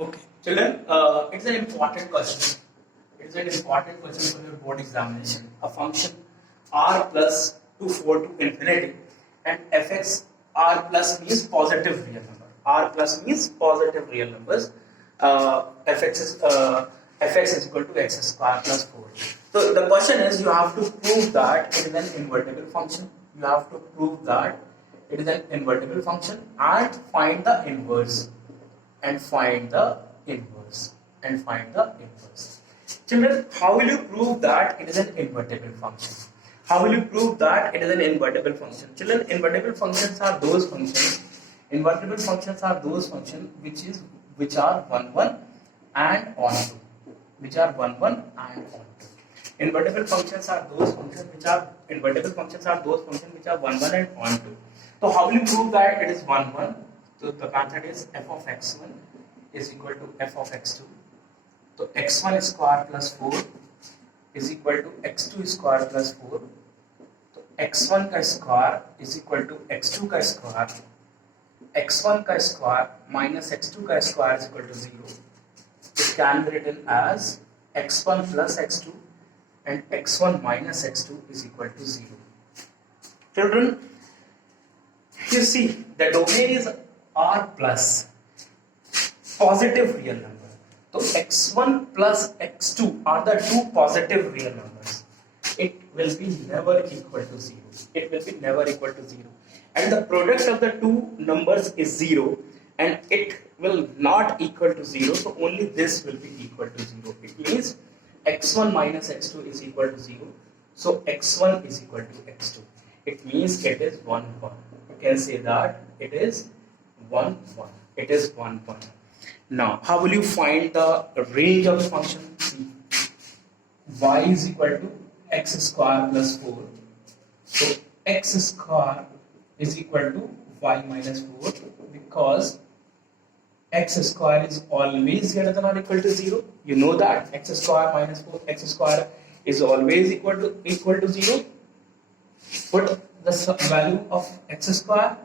Okay, children, it's an important question. It's an important question for your board examination. A function r plus 2 4 to infinity and fx r plus means positive real number. R plus means positive real numbers. Fx is equal to x square plus 4. So the question is, you have to prove that it is an invertible function. You have to prove that it is an invertible function and find the inverse. Children, how will you prove that it is an invertible function? How will you prove that it is an invertible function? Children, invertible functions are those functions. Invertible functions are those functions which are 1 1 and onto. Which are 1 1 and onto. Invertible functions are those functions which are 1 1 and onto. So how will you prove that it is 1 1? So the method is f of x1 is equal to f of x2. So x1 square plus 4 is equal to x2 square plus 4. So x1 का square is equal to x2 का square. x1 का square minus x2 का square is equal to 0. It can be written as x1 plus x2 and x1 minus x2 is equal to 0. Children, you see the domain is r plus positive real number. So x1 plus x2 are the two positive real numbers. It will be never equal to 0. And the product of the two numbers is 0 and it will not equal to 0. So only this will be equal to 0. It means x1 minus x2 is equal to 0. So x1 is equal to x2. It means it is 1 1. You can say that it is 1 1. Now, how will you find the range of the function? Y is equal to x square plus 4. So, x square is equal to y minus 4 because x square is always greater than or equal to 0. You know that x square minus 4, x square is always equal to 0. Put the value of x square,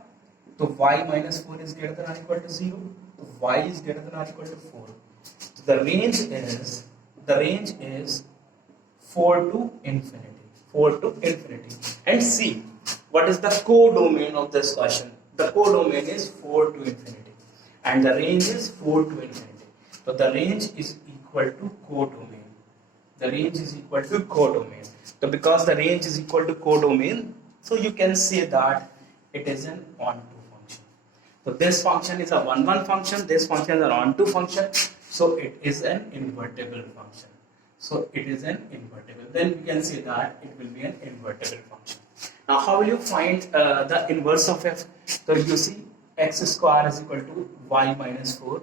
so y minus 4 is greater than or equal to 0. So y is greater than or equal to 4. So the range is 4 to infinity. And see what is the codomain of this question. The codomain is 4 to infinity, and the range is 4 to infinity. So the range is equal to codomain. So because the range is equal to codomain, so you can say that it is an onto function. So this function is a 1 1 function, this function is an onto function, so it is an invertible function. Then we can say that it will be an invertible function. Now how will you find the inverse of f? So you see x square is equal to y minus 4.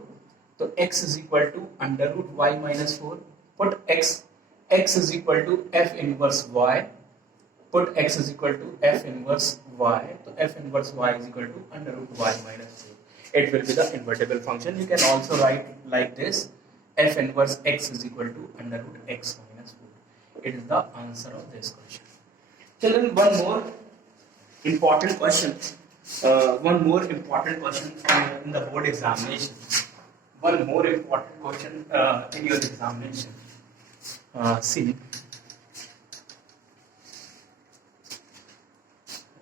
So x is equal to under root y minus 4. Put x is equal to f inverse y. Put x is equal to f inverse y. So f inverse y is equal to under root y minus 4. It will be the invertible function. You can also write like this: f inverse x is equal to under root x minus 4. It is the answer of this question. Children, one more important question in the board examination. One more important question in your examination. See.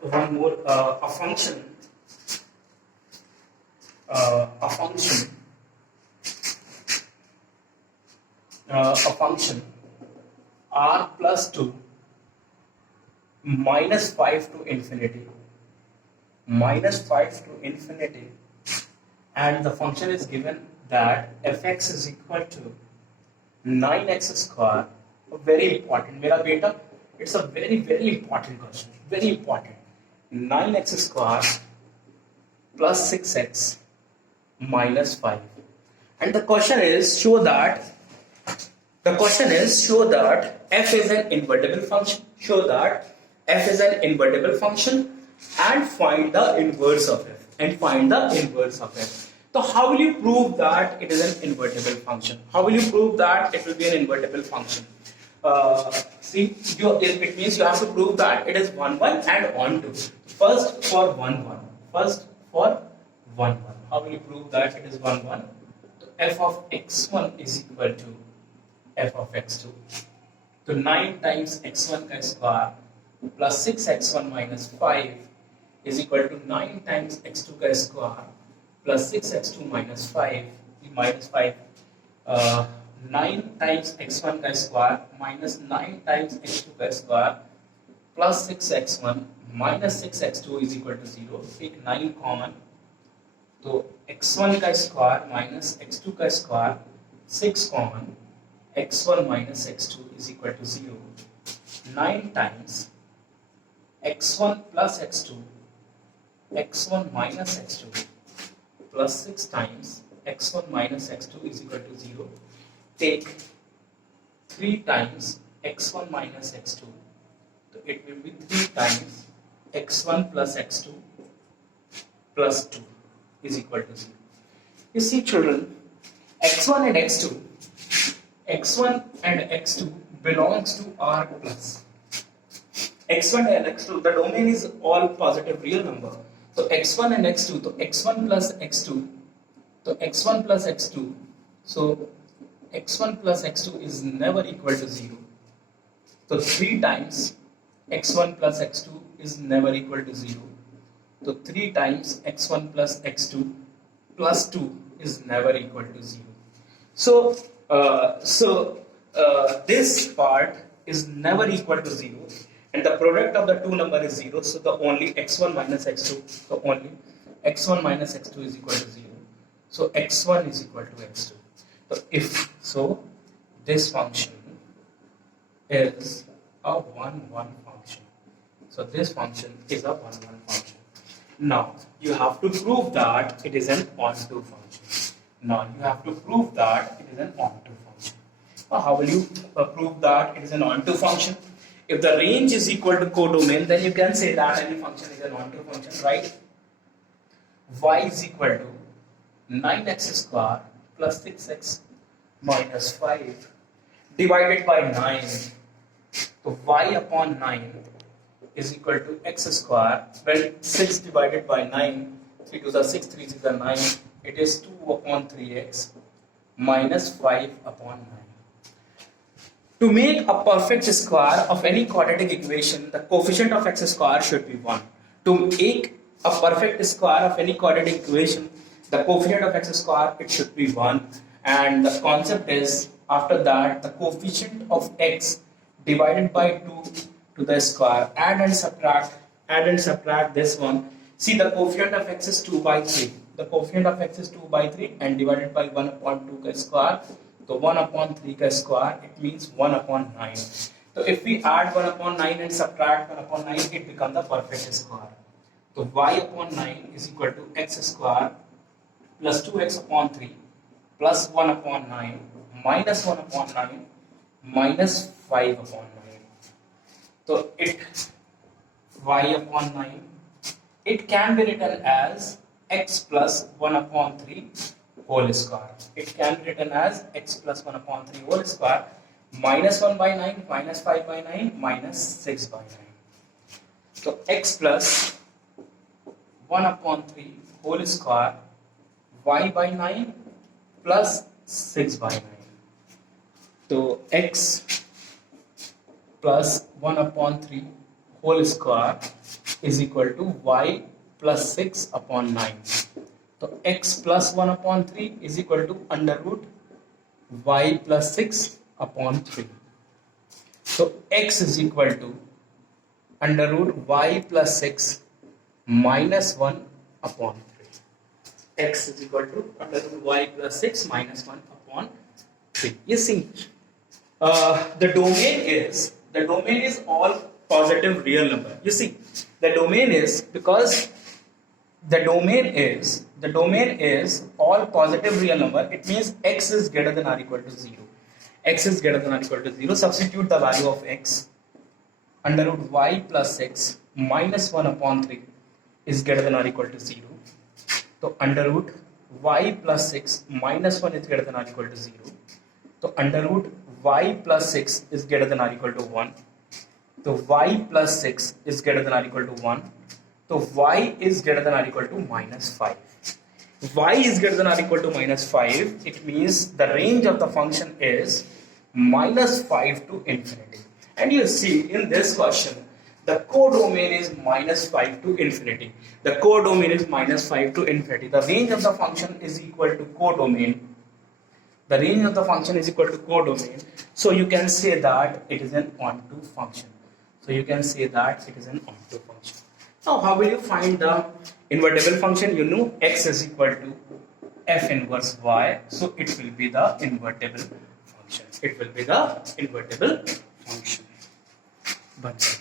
One more, a function r plus 2 minus 5 to infinity, and the function is given that fx is equal to 9x square. Very important, mera beta. It's a very important question. Very important. 9x square plus 6x minus 5. And the question is show that f is an invertible function. Show that f is an invertible function and find the inverse of f. So how will you prove that it is an invertible function? How will you prove that it will be an invertible function? It means you have to prove that it is 1 1 and onto. First for 1 1. How will you prove that it is 1 1? So f of x1 is equal to f of x2. तो 9 times x1 का square plus 6x1 minus 5 is equal to 9 times x2 का square plus 6x2 minus 5 9 times x1 का square minus 9 times x2 का square plus 6x1 minus 6x2 is equal to 0. एक 9 common, तो x1 का square minus x2 का square 6 common, x1 minus x2 is equal to 0. 9 times x1 plus x2, x1 minus x2 plus 6 times x1 minus x2 is equal to 0. Take 3 times x1 minus x2, so it will be 3 times x1 plus x2 plus 2 is equal to 0. You see children, x1 and x2 belongs to R plus. x1 and x2, the domain is all positive real number. So x1 and x2, so x1 plus x2, so x1 plus x2, so x1 plus x2 is never equal to 0. So 3 times x1 plus x2 is never equal to 0. So 3 times x1 plus x2 plus 2 is never equal to 0. So this part is never equal to 0, and the product of the two number is 0. So the only x1 minus x2, so only x1 minus x2 is equal to 0. So x1 is equal to x2. So if so, this function is a 1-1 function. So this function is a 1-1 function. Now you have to prove that it is an onto function. Now you have to prove that it is an onto function. Now how will you prove that it is an onto function? If the range is equal to codomain, then you can say that any function is an onto function, right? Y is equal to 9x square plus 6x minus 5 divided by 9. So y upon 9 is equal to x square. Well, 6 divided by 9, 3 to the 6, 3 to the 9, it is 2 upon 3x minus 5 upon 9. To make a perfect square of any quadratic equation, the coefficient of x square should be 1. To make a perfect square of any quadratic equation, the coefficient of x square, it should be 1. And the concept is, after that, the coefficient of x divided by 2 to the square, add and subtract this one. See, the coefficient of x is 2 by 3. The coefficient of x is 2 by 3 and divided by 1 upon 2 ka square. So 1 upon 3 ka square, it means 1 upon 9. So if we add 1 upon 9 and subtract 1 upon 9, it becomes the perfect square. So y upon 9 is equal to x square plus 2x upon 3 plus 1 upon 9 minus 1 upon 9 minus 5 upon 9. So y upon 9, it can be written as x plus 1 upon 3 whole square. It can be written as x plus 1 upon 3 whole square minus 1 by 9 minus 5 by 9 minus 6 by 9. So x plus 1 upon 3 whole square y by 9 plus 6 by 9. So x plus 1 upon 3 whole square is equal to y plus 6 upon 9. So x plus 1 upon 3 is equal to under root y plus 6 upon 3. So x is equal to under root y plus 6 minus 1 upon 3. X is equal to under root y plus 6 minus 1 upon 3. You see, the domain is all positive real number. You see, the domain is because the domain is all positive real number. It means x is greater than or equal to 0. X is greater than or equal to 0. Substitute the value of x. Under root y plus 6 minus 1 upon 3 is greater than or equal to 0. So under root y plus 6 minus 1 is greater than or equal to 0. So under root y plus 6 is greater than or equal to 1. So y plus 6 is greater than or equal to 1. So y is greater than or equal to minus 5. y is greater than or equal to minus 5, it means the range of the function is minus 5 to infinity. And you see in this question, the codomain is minus 5 to infinity. The codomain is minus 5 to infinity. The range of the function is equal to codomain. The range of the function is equal to codomain. So you can say that it is an onto function. So you can say that it is an onto function. Now how will you find the invertible function? You know x is equal to f inverse y. So it will be the invertible function. It will be the invertible function. But